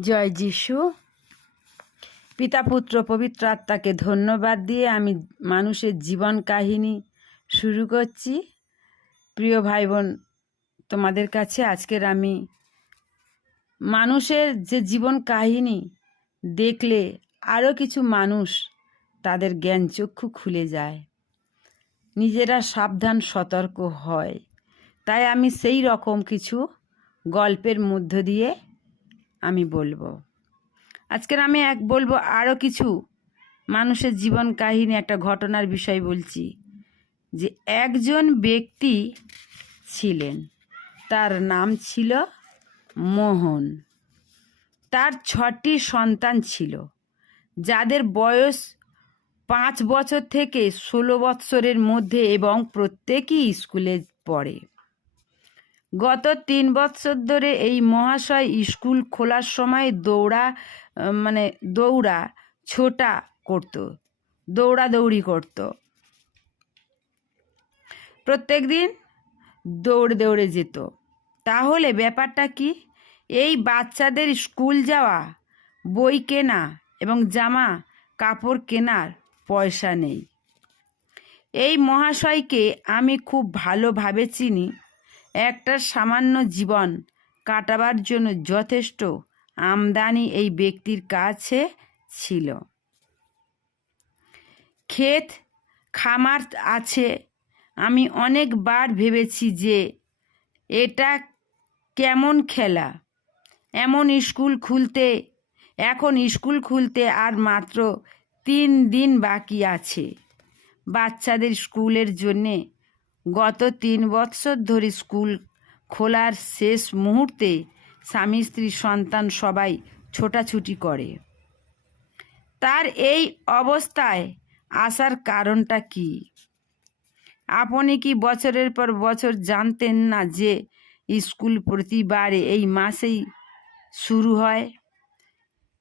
জয় যিশু। পিতা, পুত্র, পবিত্র আত্মাকে ধন্যবাদ দিয়ে আমি মানুষের জীবন কাহিনী শুরু করছি। প্রিয় ভাই বোন তোমাদের কাছে আজকের আমি মানুষের যে জীবন কাহিনী দেখলে আরও কিছু মানুষ তাদের জ্ঞান চক্ষু খুলে যায়। নিজেরা সাবধান, সতর্ক হয়। তাই আমি সেই রকম কিছু গল্পের মধ্য দিয়ে আমি বলব। আজকের আমি এক বলব আরও কিছু মানুষের জীবন কাহিনী একটা ঘটনার বিষয় বলছি যে একজন ব্যক্তি ছিলেন, তার নাম ছিল মোহন। তার ছটি সন্তান ছিল, যাদের বয়স পাঁচ বছর থেকে ষোলো বৎসরের মধ্যে এবং প্রত্যেকই স্কুলে পড়ে। গত তিন বছর ধরে এই মহাশয় স্কুল খোলার সময় দৌড়া মানে দৌড়া, ছোটা করত, দৌড়াদৌড়ি করত। প্রত্যেক দিন দৌড়ে দৌড়ে যেত। তাহলে ব্যাপারটা কি? এই বাচ্চাদের স্কুল যাওয়া, বই কেনা এবং জামা কাপড় কেনার পয়সা নেই। এই মহাশয়কে আমি খুব ভালোভাবে চিনি। একটা সামান্য জীবন কাটাবার জন্য যথেষ্ট আমদানি এই ব্যক্তির কাছে ছিল। ক্ষেত, খামার আছে। আমি অনেকবার ভেবেছি যে এটা কেমন খেলা। এমন স্কুল খুলতে, এখন স্কুল খুলতে আর মাত্র তিন দিন বাকি আছে। বাচ্চাদের স্কুলের জন্যে গত তিন বৎসর ধরে স্কুল খোলার শেষ মুহূর্তে স্বামী স্ত্রী সন্তান সবাই ছোটাছুটি করে। তার এই অবস্থায় আসার কারণটা কি? আপনি কি বছরের পর বছর জানতেন না যে স্কুল প্রতিবারে এই মাসেই শুরু হয়?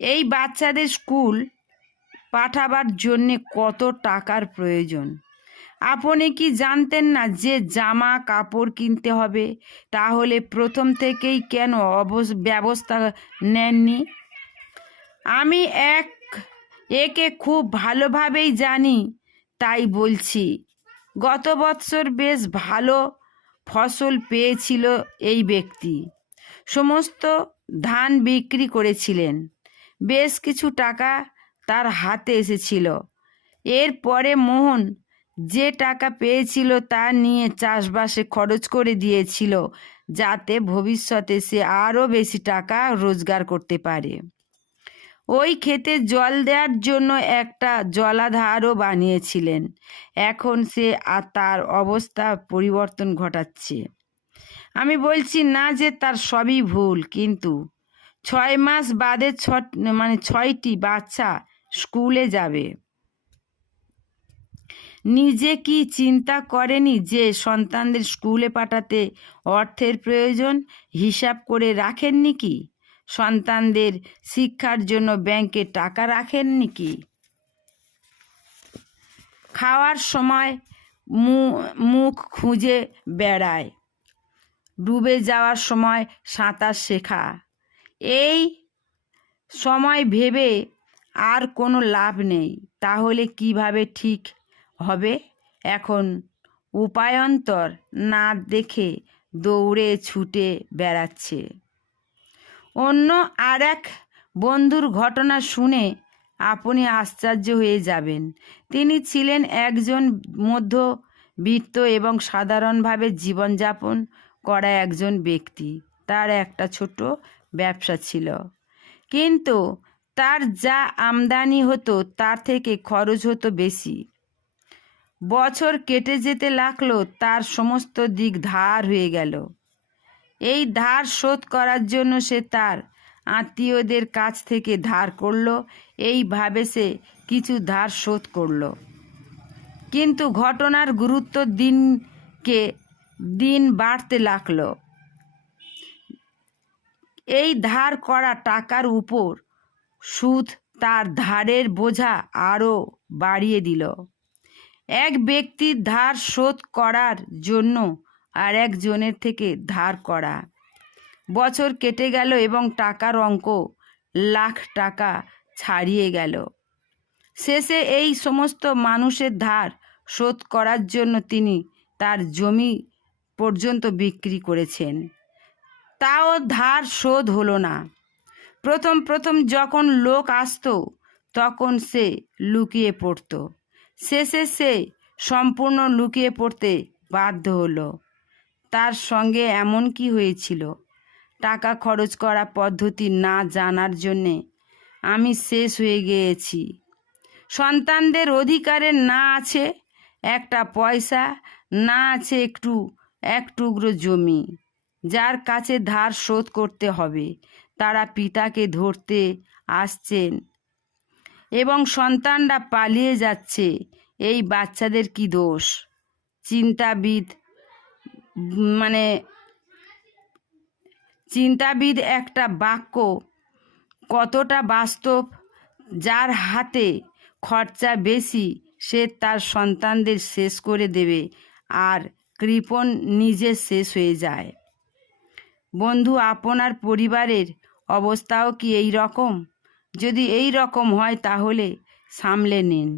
এই বাচ্চাদের স্কুল পাঠাবার জন্যে কত টাকার প্রয়োজন? আপনি কি জানতেন না যে জামা কাপড় কিনতে হবে? তাহলে প্রথম থেকেই কেন অবস, ব্যবস্থা নেননি? আমি এক, একে খুব ভালোভাবেই জানি, তাই বলছি। গত বৎসর বেশ ভালো ফসল পেয়েছিল এই ব্যক্তি। সমস্ত ধান বিক্রি করেছিলেন। বেশ কিছু টাকা তার হাতে এসেছিল। এরপরে মোহন যে টাকা পেয়েছিল তা নিয়ে চাষবাসে খরচ করে দিয়েছিল, যাতে ভবিষ্যতে সে আরও বেশি টাকা রোজগার করতে পারে। ওই ক্ষেতে জল দেওয়ার জন্য একটা জলাধারও বানিয়েছিলেন। এখন সে আর তার অবস্থা পরিবর্তন ঘটাচ্ছে। আমি বলছি না যে তার সবই ভুল, কিন্তু ছয় মাস বাদে ছ মানে ছয়টি বাচ্চা স্কুলে যাবে। নিজে কি চিন্তা করেনি যে সন্তানদের স্কুলে পাঠাতে অর্থের প্রয়োজন? হিসাব করে রাখেননি কি? সন্তানদের শিক্ষার জন্য ব্যাংকে টাকা রাখেননি কি? খাওয়ার সময় মুখ খুঁজে বেড়ায়। ডুবে যাওয়ার সময় সাঁতার শেখা। এই সময় ভেবে আর কোনো লাভ নেই। তাহলে কীভাবে ঠিক হবে। এখন উপায়ন্তর না দেখে দৌড়ে ছুটে বেড়াচ্ছে। অন্য আর এক বন্ধুর ঘটনা শুনে আপনি আশ্চর্য হয়ে যাবেন। তিনি ছিলেন একজন মধ্যবিত্ত এবং সাধারণভাবে জীবনযাপন করা একজন ব্যক্তি। তার একটা ছোট ব্যবসা ছিল। কিন্তু তার যা আমদানি হতো তার থেকে খরচ হতো বেশি। বছর কেটে যেতে লাগল, তার সমস্ত দিক ধার হয়ে গেল। এই ধার শোধ করার জন্য সে তার আত্মীয়দের কাছ থেকে ধার করল, এইভাবে সে কিছু ধার শোধ করল। কিন্তু ঘটনার গুরুত্ব দিনকে দিন বাড়তে লাগল। এই ধার করা টাকার উপর সুদ তার ধারের বোঝা আরও বাড়িয়ে দিল। এক ব্যক্তির ধার শোধ করার জন্য আর একজনের থেকে ধার করা। বছর কেটে গেল এবং টাকার অঙ্ক লাখ টাকা ছাড়িয়ে গেল। শেষে এই সমস্ত মানুষের ধার শোধ করার জন্য তিনি তার জমি পর্যন্ত বিক্রি করেছেন। তাও ধার শোধ হলো না। প্রথম প্রথম যখন লোক আসতো, তখন সে লুকিয়ে পড়তো। শেষে সে সম্পূর্ণ লুকিয়ে পড়তে বাধ্য হলো। তার সঙ্গে এমন কি হয়েছিল? টাকা খরচ করা পদ্ধতি না জানার জন্যে আমি শেষ হয়ে গিয়েছি। সন্তানদের অধিকারে না আছে একটা পয়সা, না আছে একটু, এক টুকরো জমি। যার কাছে ধার শোধ করতে হবে, তারা পিতাকে ধরতে আসছেন। এবং সন্তানরা পালিয়ে যাচ্ছে। এই বাচ্চাদের কি দোষ? চিন্তাবিদ মানে চিন্তাবিদ একটা বাক্য কতটা বাস্তব? যার হাতে খরচা বেশি, সে তার সন্তানদের শেষ করে দেবে আর কৃপণ নিজে শেষ হয়ে যায়। বন্ধু, আপনার পরিবারের অবস্থাও কি এই রকম যদি এই রকম হয় তাহলে সামলে নিন।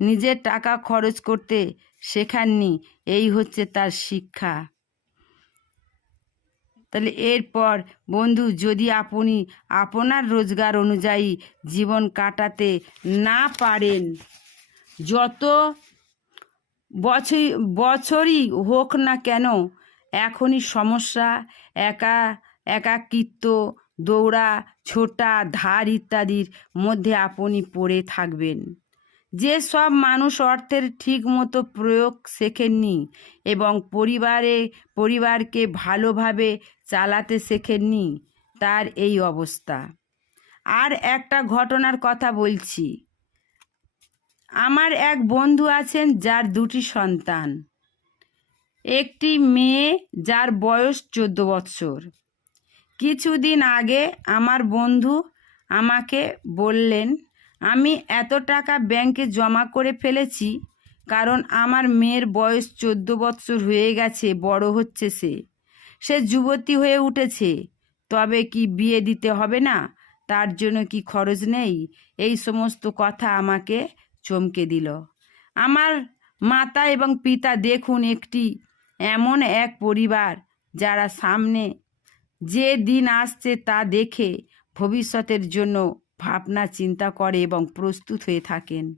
নিজের টাকা খরচ করতে শেখাননি, এই হচ্ছে তার শিক্ষা। তাহলে এরপর, বন্ধু, যদি আপনি আপনার রোজগার অনুযায়ী জীবন কাটাতে না পারেন, যত বছর বছরই হোক না কেন, এখনই সমস্যা, একা একাকিত্ব দৌড়া, ছোটা, ধার ইত্যাদির মধ্যে আপনি পড়ে থাকবেন। যে সব মানুষ অর্থের ঠিক মতো প্রয়োগ শেখেননি এবং পরিবারে, পরিবারকে ভালোভাবে চালাতে শেখেননি, তার এই অবস্থা। আর একটা ঘটনার কথা বলছি। আমার এক বন্ধু আছেন যার দুটি সন্তান। একটি মেয়ে যার বয়স চোদ্দ বৎসর কিছুদিন আগে আমার বন্ধু আমাকে বললেন, আমি এত টাকা ব্যাংকে জমা করে ফেলেছি, কারণ আমার মেয়ের বয়স চোদ্দ বৎসর হয়ে গেছে, বড় হচ্ছে সে। সে যুবতী হয়ে উঠেছে, তবে কি বিয়ে দিতে হবে না? তার জন্য কি খরচ নেই? এই সমস্ত কথা আমাকে চমকে দিল। আমার মাতা এবং পিতা দেখুন একটি এমন এক পরিবার যারা সামনে যে দিন আসছে তা দেখে ভবিষ্যতের জন্য ভাবনা, চিন্তা করে এবং প্রস্তুত হয়ে থাকেন।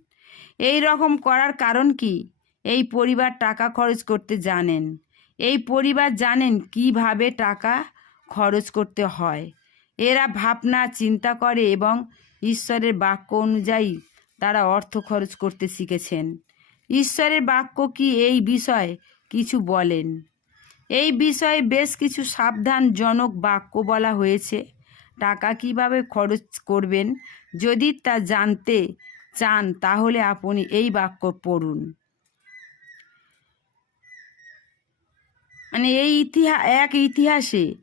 এই রকম করার কারণ কি? এই পরিবার টাকা খরচ করতে জানেন। এই পরিবার জানেন কীভাবে টাকা খরচ করতে হয়। এরা ভাবনা, চিন্তা করে এবং ঈশ্বরের বাক্য অনুযায়ী তারা অর্থ খরচ করতে শিখেছেন। ঈশ্বরের বাক্য কি এই বিষয়ে কিছু বলেন? এই বিষয়ে বেশ কিছু সাবধানজনক বাক্য বলা হয়েছে। টাকা কীভাবে খরচ করবেন? যদি তা জানতে চান, তাহলে আপনি এই বাক্য পড়ুন। মানে এই ইতিহাস এক ইতিহাসে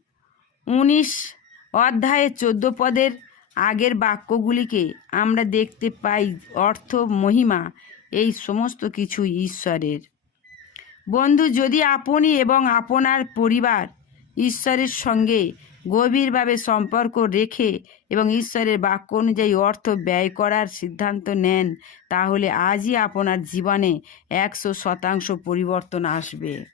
উনিশ অধ্যায়ে চোদ্দ পদের আগের বাক্যগুলিকে আমরা দেখতে পাই অর্থ মহিমা, এই সমস্ত কিছু ঈশ্বরের। বন্ধু, যদি আপনি এবং আপনার পরিবার ঈশ্বরের সঙ্গে গভীরভাবে সম্পর্ক রেখে এবং ঈশ্বরের বাক্য অনুযায়ী অর্থ ব্যয় করার সিদ্ধান্ত নেন, তাহলে আজই আপনার জীবনে একশো শতাংশ পরিবর্তন আসবে।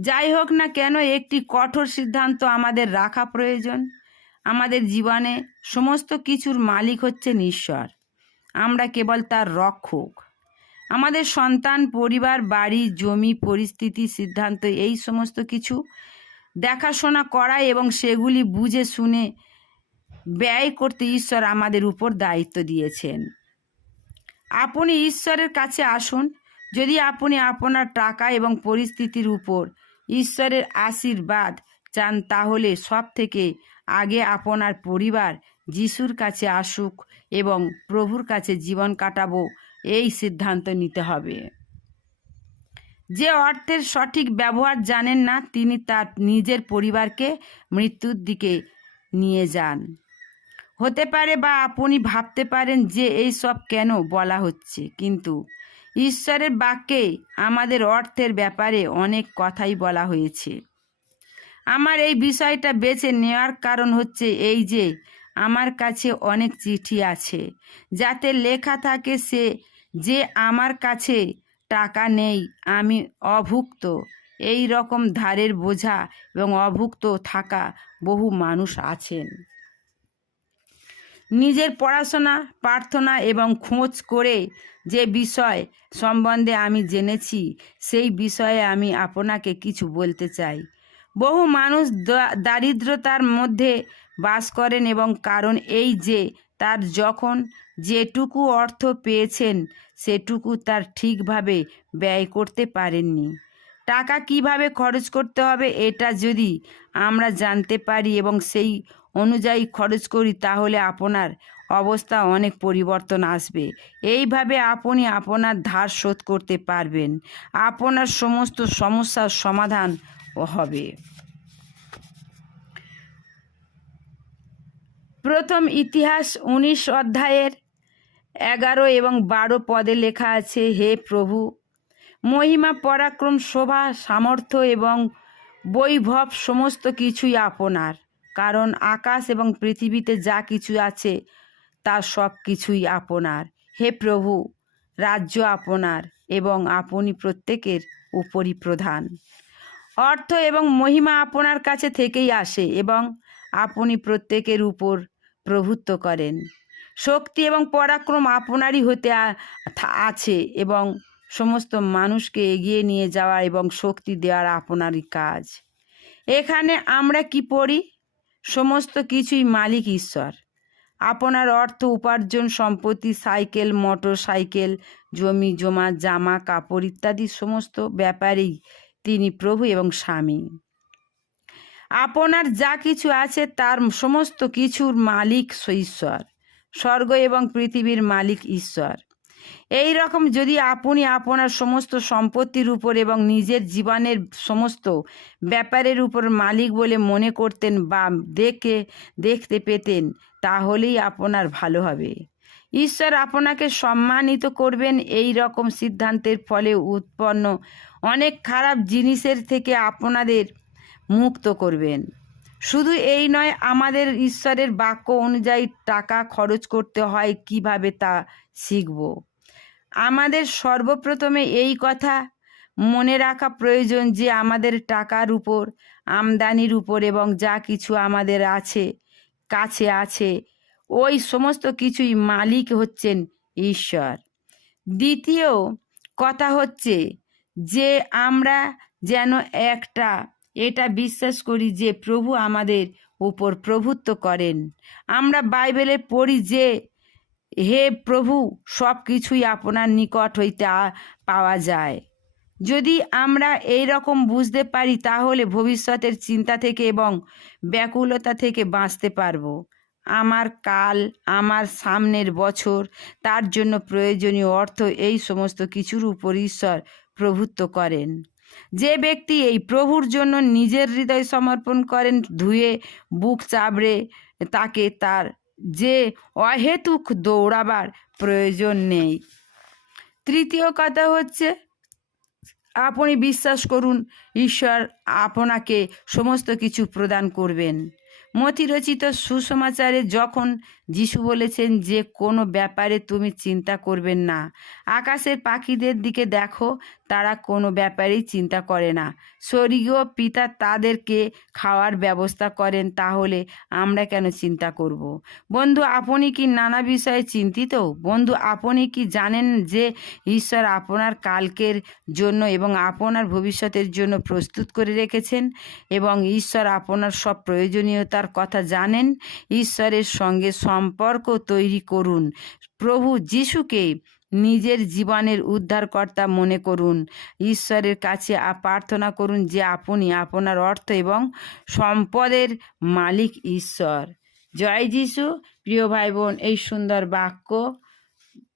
যাই হোক না কেন, একটি কঠোর সিদ্ধান্ত আমাদের রাখা প্রয়োজন। আমাদের জীবনে সমস্ত কিছুর মালিক হচ্ছেন ঈশ্বর। আমরা কেবল তার রক্ষক। আমাদের সন্তান, পরিবার, বাড়ি, জমি, পরিস্থিতি, সিদ্ধান্ত, এই সমস্ত কিছু দেখাশোনা করা এবং সেগুলি বুঝে শুনে ব্যয় করতে ঈশ্বর আমাদের উপর দায়িত্ব দিয়েছেন। আপনি ঈশ্বরের কাছে আসুন। যদি আপনি আপনার টাকা এবং পরিস্থিতির উপর ঈশ্বরের আশীর্বাদ চান, তাহলে সব থেকে আগে আপনার পরিবার যিশুর কাছে আসুক এবং প্রভুর কাছে জীবন কাটাবো। এই সিদ্ধান্ত নিতে হবে। যে অর্থের সঠিক ব্যবহার জানেন না, তিনি তার নিজের পরিবারকে মৃত্যুর দিকে নিয়ে যান। হতে পারে বা আপনি ভাবতে পারেন যে এই সব কেন বলা হচ্ছে, কিন্তু ঈশ্বরের বাক্যে আমাদের অর্থের ব্যাপারে অনেক কথাই বলা হয়েছে। আমার এই বিষয়টা বেছে নেওয়ার কারণ হচ্ছে এই যে, আমার কাছে অনেক চিঠি আছে, যাতে লেখা থাকে সে যে আমার কাছে টাকা নেই, আমি অভুক্ত। এই রকম ধারের বোঝা এবং অভুক্ত থাকা বহু মানুষ আছেন। নিজের পড়াশোনা, প্রার্থনা এবং খোঁজ করে যে বিষয় সম্বন্ধে আমি জেনেছি, সেই বিষয়ে আমি আপনাকে কিছু বলতে চাই। বহু মানুষ দারিদ্রতার মধ্যে বাস করেন এবং কারণ এই যে, তার যখন যেটুকু অর্থ পেয়েছেন, সেটুকু তার ঠিকভাবে ব্যয় করতে পারেননি। টাকা কীভাবে খরচ করতে হবে এটা যদি আমরা জানতে পারি এবং সেই অনুযায়ী খরচ করি, তাহলে আপনার অবস্থা অনেক পরিবর্তন আসবে। এইভাবে আপনি আপনার ধার শোধ করতে পারবেন। আপনার সমস্ত সমস্যার সমাধান হবে। প্রথম ইতিহাস উনিশ অধ্যায়ের এগারো এবং বারো পদে লেখা আছে, হে প্রভু, মহিমা, পরাক্রম, শোভা, সামর্থ্য এবং বৈভব সমস্ত কিছুই আপনার। কারণ আকাশ এবং পৃথিবীতে যা কিছু আছে, তা সব কিছুই আপনার। হে প্রভু, রাজ্য আপনার এবং আপনি প্রত্যেকের উপরই প্রধান। অর্থ এবং মহিমা আপনার কাছে থেকেই আসে এবং আপনি প্রত্যেকের উপর প্রভুত্ব করেন। শক্তি এবং পরাক্রম আপনারই হতে আছে এবং সমস্ত মানুষকে এগিয়ে নিয়ে যাওয়া এবং শক্তি দেওয়ার আপনারই কাজ। এখানে আমরা কি পড়ি? সমস্ত কিছুই মালিক ঈশ্বর। আপনার অর্থ, উপার্জন, সম্পত্তি, সাইকেল মোটর সাইকেল জমি, জমা, জামা, কাপড় ইত্যাদি সমস্ত ব্যাপারেই তিনি প্রভু এবং স্বামী। আপনার যা কিছু আছে তার সমস্ত কিছুর মালিক ঈশ্বর। স্বর্গ এবং পৃথিবীর মালিক ঈশ্বর। এই রকম যদি আপনি আপনার সমস্ত সম্পত্তির উপর এবং নিজের জীবনের সমস্ত ব্যাপারের উপর মালিক বলে মনে করতেন বা দেখে, দেখতে পেতেন, তাহলেই আপনার ভালো হবে। ঈশ্বর আপনাকে সম্মানিত করবেন এই রকম সিদ্ধান্তের ফলে উৎপন্ন অনেক খারাপ জিনিসের থেকে আপনাদের মুক্ত করবেন। শুধু এই নয়, আমাদের ঈশ্বরের বাক্য অনুযায়ী টাকা খরচ করতে হয়, কীভাবে তা শিখব? আমাদের সর্বপ্রথমে এই কথা মনে রাখা প্রয়োজন যে, আমাদের টাকার উপর, আমদানির উপর এবং যা কিছু আমাদের আছে, কাছে আছে, ওই সমস্ত কিছুই মালিক হচ্ছেন ঈশ্বর। দ্বিতীয় কথা হচ্ছে যে, আমরা যেন একটা এটা বিশ্বাস করি যে প্রভু আমাদের উপর প্রভুত্ব করেন। আমরা বাইবেলে পড়ি যে, হে প্রভু সব কিছুই আপনার নিকট হইতে পাওয়া যায়। যদি আমরা এই রকম বুঝতে পারি, তাহলে ভবিষ্যতের চিন্তা থেকে এবং ব্যাকুলতা থেকে বাঁচতে পারব। আমার কাল, আমার সামনের বছর, তার জন্য প্রয়োজনীয় অর্থ এই সমস্ত কিছুর উপর ঈশ্বর প্রভুত্ব করেন। যে ব্যক্তি এই প্রভুর জন্য নিজের হৃদয় সমর্পণ করেন, ধুয়ে বুক চাবড়ে, তাকে তার যে অহেতুক দৌড়াবার প্রয়োজন নেই। তৃতীয় কথা হচ্ছে, আপনি বিশ্বাস করুন, ঈশ্বর আপনাকে সমস্ত কিছু প্রদান করবেন। মতিরচিত সুসমাচারে যখন যিশু বলেছেন যে, কোনো ব্যাপারে তুমি চিন্তা করবেন না। আকাশের পাখিদের দিকে দেখো, তারা কোনো ব্যাপারেই চিন্তা করে না। স্বর্গীয় পিতা তাদেরকে খাওয়ার ব্যবস্থা করেন, তাহলে আমরা কেন চিন্তা করব। বন্ধু, আপনি কি নানা বিষয়ে চিন্তিত? বন্ধু, আপনি কি জানেন যে, ঈশ্বর আপনার কালকের জন্য এবং আপনার ভবিষ্যতের জন্য প্রস্তুত করে রেখেছেন এবং ঈশ্বর আপনার সব প্রয়োজনীয়তার কথা জানেন। ঈশ্বরের সঙ্গে সম্পর্ক তৈরি করুন। প্রভু যিশুকে নিজের জীবনের উদ্ধারকর্তা মনে করুন। ঈশ্বরের কাছে প্রার্থনা করুন যে আপনি আপনার অর্থ এবং সম্পদের মালিক ঈশ্বর। জয় যিশু। প্রিয় ভাই বোন এই সুন্দর বাক্য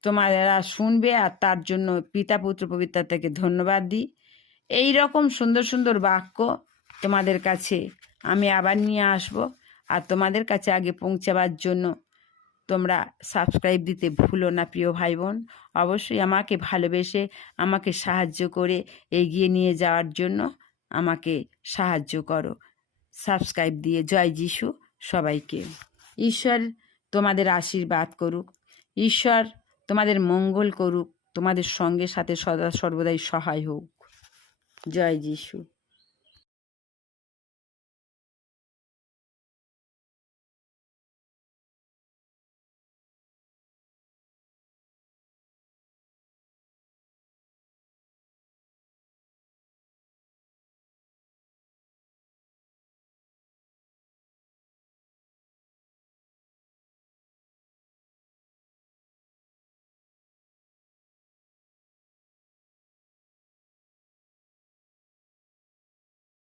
তোমারা শুনবে আর তার জন্য পিতা, পুত্র পবিত্রতাকে ধন্যবাদ দিই। এই রকম সুন্দর সুন্দর বাক্য তোমাদের কাছে আমি আবার নিয়ে আসব। আর তোমাদের কাছে আগে পৌঁছাবার জন্য তোমরা সাবস্ক্রাইব দিতে ভুলো না, প্রিয় ভাই বোন অবশ্যই আমাকে ভালোবেসে আমাকে সাহায্য করে এগিয়ে নিয়ে যাওয়ার জন্য আমাকে সাহায্য করো। সাবস্ক্রাইব দিয়ে জয় যিশু সবাইকে। ঈশ্বর তোমাদের আশীর্বাদ করুক। ঈশ্বর তোমাদের মঙ্গল করুক। তোমাদের সঙ্গে সাথে সদা সর্বদাই সহায় হোক। জয় যিশু।